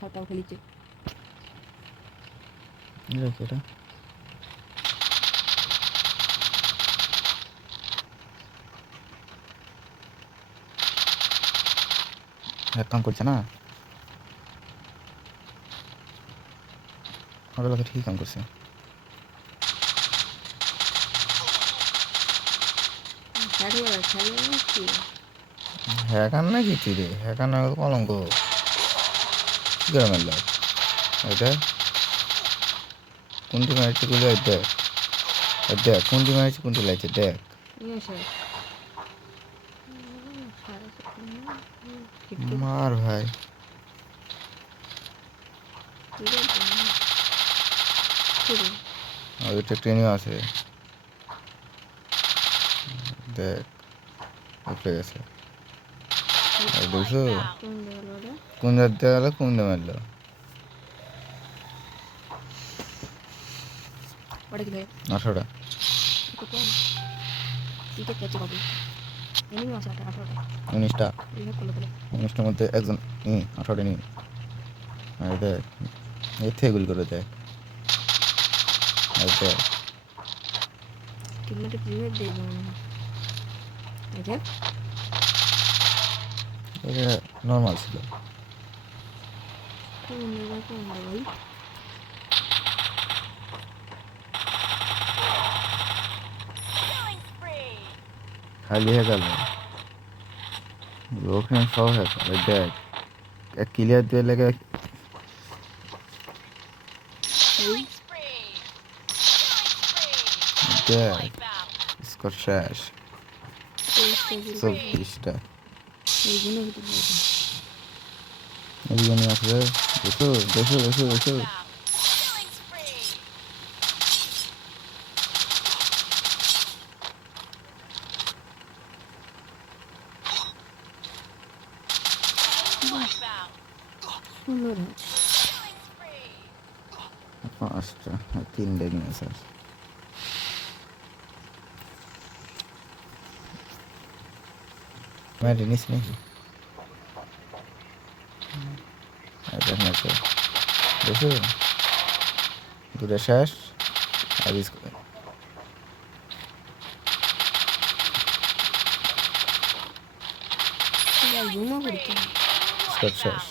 খাতাও খেলিছে এটা এক কাম করছে না, ওগুলো তো ঠিক কাম করছে। হ্যাকার না কি তুই রে? হ্যাকার না কলঙ্ক কি করে মারল? এটা কোনটি মারছে গুলো দেখ, দেখ কোনটি মারছে কোনটি লাগছে দেখ। মার ভাই ওইটা ট্রেনিং আছে দেখ, উঠে গেছে দেখছো কোন জায়গা গেল কোন দিয়ে মারলো। আঠারোটা 19টা 19টার মধ্যে একজন 18টা নিয়ে দেখ এর থেকে গুলি করে দেখ। দেখ এটা নর্মাল ছিল। খালি হয়ে গেল ওখানে সব হয়ে গেল। দেখ এক ক্লিয়ার দিয়ে লেগে দেখ স্কোর শেষ 24টা। এদিকে নিয়ে আসবে দেখো দেখো দেখো দেখো পাঁচটা 3 নিয়ে স্যার। মেরে নিস নি দেখো দেখো দুটো শেষ আর স্কোর শেষ।